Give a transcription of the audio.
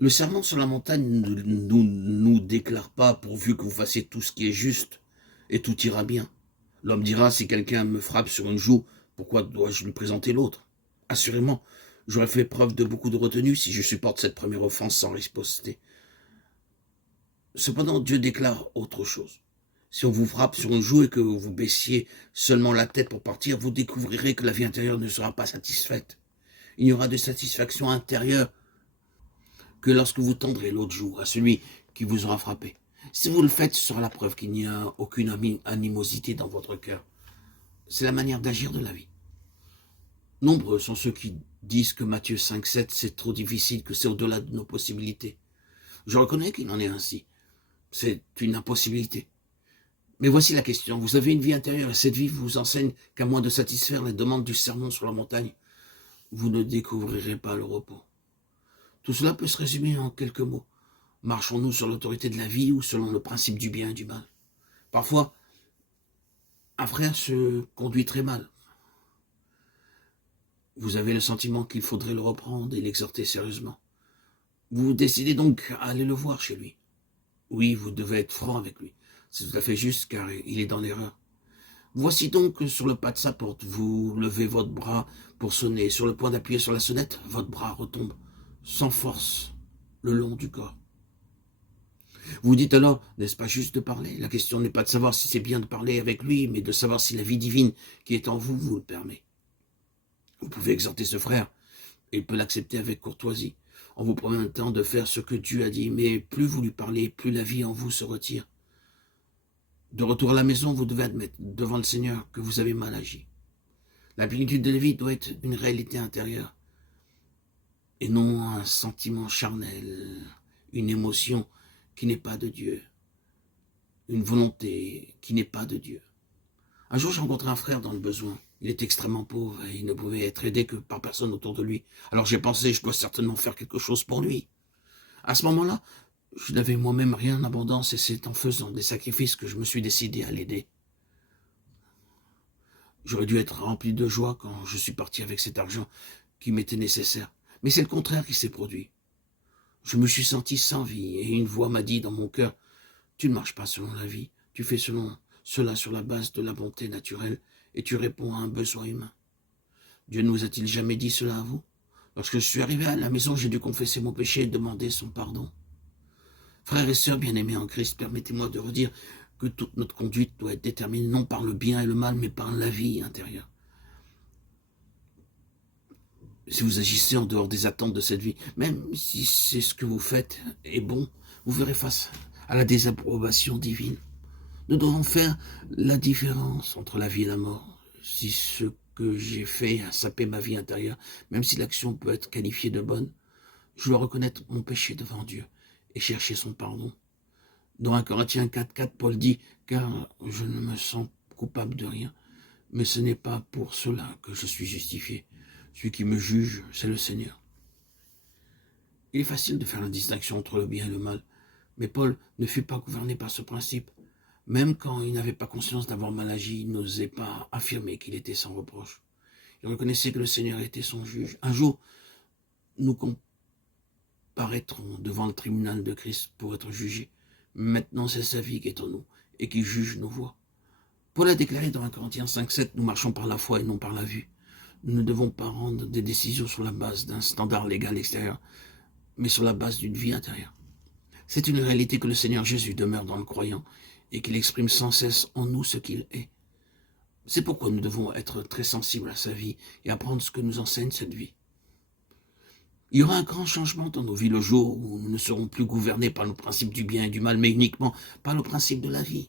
Le sermon sur la montagne ne nous déclare pas pourvu que vous fassiez tout ce qui est juste et tout ira bien. L'homme dira, si quelqu'un me frappe sur une joue, pourquoi dois-je lui présenter l'autre? Assurément, j'aurais fait preuve de beaucoup de retenue si je supporte cette première offense sans riposter. Cependant, Dieu déclare autre chose. Si on vous frappe sur une joue et que vous baissiez seulement la tête pour partir, vous découvrirez que la vie intérieure ne sera pas satisfaite. Il n'y aura de satisfaction intérieure que lorsque vous tendrez l'autre joue à celui qui vous aura frappé. Si vous le faites, ce sera la preuve qu'il n'y a aucune animosité dans votre cœur. C'est la manière d'agir de la vie. Nombreux sont ceux qui disent que Matthieu 5,7 c'est trop difficile, que c'est au-delà de nos possibilités. Je reconnais qu'il en est ainsi. C'est une impossibilité. Mais voici la question. Vous avez une vie intérieure et cette vie vous enseigne qu'à moins de satisfaire les demandes du sermon sur la montagne, vous ne découvrirez pas le repos. Tout cela peut se résumer en quelques mots. Marchons-nous sur l'autorité de la vie ou selon le principe du bien et du mal? Parfois, un frère se conduit très mal. Vous avez le sentiment qu'il faudrait le reprendre et l'exhorter sérieusement. Vous décidez donc à aller le voir chez lui. Oui, vous devez être franc avec lui. C'est tout à fait juste car il est dans l'erreur. Voici donc sur le pas de sa porte, vous levez votre bras pour sonner. Sur le point d'appuyer sur la sonnette, votre bras retombe sans force le long du corps. Vous dites alors, n'est-ce pas juste de parler? La question n'est pas de savoir si c'est bien de parler avec lui, mais de savoir si la vie divine qui est en vous vous le permet. Vous pouvez exhorter ce frère, et il peut l'accepter avec courtoisie, en vous promettant de faire ce que Dieu a dit, mais plus vous lui parlez, plus la vie en vous se retire. De retour à la maison, vous devez admettre devant le Seigneur que vous avez mal agi. La plénitude de la vie doit être une réalité intérieure, et non un sentiment charnel, une émotion qui n'est pas de Dieu, une volonté qui n'est pas de Dieu. Un jour, j'ai rencontré un frère dans le besoin. Il était extrêmement pauvre et il ne pouvait être aidé que par personne autour de lui. Alors j'ai pensé, je dois certainement faire quelque chose pour lui. À ce moment-là, je n'avais moi-même rien en abondance et c'est en faisant des sacrifices que je me suis décidé à l'aider. J'aurais dû être rempli de joie quand je suis parti avec cet argent qui m'était nécessaire. Mais c'est le contraire qui s'est produit. Je me suis senti sans vie et une voix m'a dit dans mon cœur, tu ne marches pas selon la vie, tu fais cela sur la base de la bonté naturelle et tu réponds à un besoin humain. Dieu ne vous a-t-il jamais dit cela à vous? Lorsque je suis arrivé à la maison, j'ai dû confesser mon péché et demander son pardon. Frères et sœurs bien-aimés en Christ, permettez-moi de redire que toute notre conduite doit être déterminée non par le bien et le mal, mais par la vie intérieure. Si vous agissez en dehors des attentes de cette vie, même si c'est ce que vous faites est bon, vous verrez face à la désapprobation divine. Nous devons faire la différence entre la vie et la mort. Si ce que j'ai fait a sapé ma vie intérieure, même si l'action peut être qualifiée de bonne, je dois reconnaître mon péché devant Dieu et chercher son pardon. Dans 1 Corinthiens 4,4, Paul dit « Car je ne me sens coupable de rien, mais ce n'est pas pour cela que je suis justifié. Celui qui me juge, c'est le Seigneur. » Il est facile de faire la distinction entre le bien et le mal, mais Paul ne fut pas gouverné par ce principe. Même quand il n'avait pas conscience d'avoir mal agi, il n'osait pas affirmer qu'il était sans reproche. Il reconnaissait que le Seigneur était son juge. Un jour, nous comparaîtrons devant le tribunal de Christ pour être jugés. Maintenant, c'est sa vie qui est en nous et qui juge nos voies. Paul a déclaré dans 1 Corinthiens 5,7, nous marchons par la foi et non par la vue. Nous ne devons pas rendre des décisions sur la base d'un standard légal extérieur, mais sur la base d'une vie intérieure. C'est une réalité que le Seigneur Jésus demeure dans le croyant et qu'il exprime sans cesse en nous ce qu'il est. C'est pourquoi nous devons être très sensibles à sa vie et apprendre ce que nous enseigne cette vie. Il y aura un grand changement dans nos vies le jour où nous ne serons plus gouvernés par le principe du bien et du mal, mais uniquement par le principe de la vie.